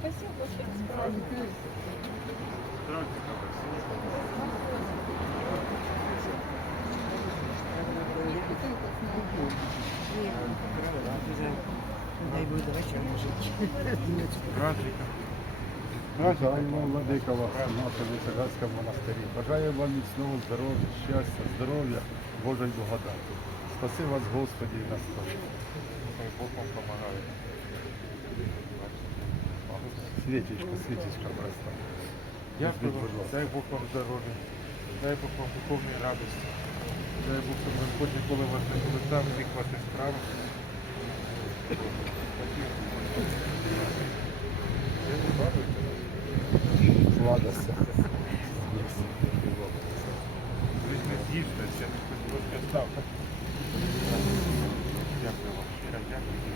Може. Бажаємо, владика вас, наша Висогарська монастирі. Бажаю вам міцного здоров'я, щастя, здоров'я, Божої благодаті. Спаси вас, Господі, і нас Бог. Бог вам допомагає. Світічка, світічка просто. Дякую вам. Дай Бог вам здоров'я. Дай Бог вам духовної радості. Дай Бог, щоб Господь ніколи вас не полетав, всіх ваших справ. Ще трошки ставте. Дякую вам. Щиро дякую.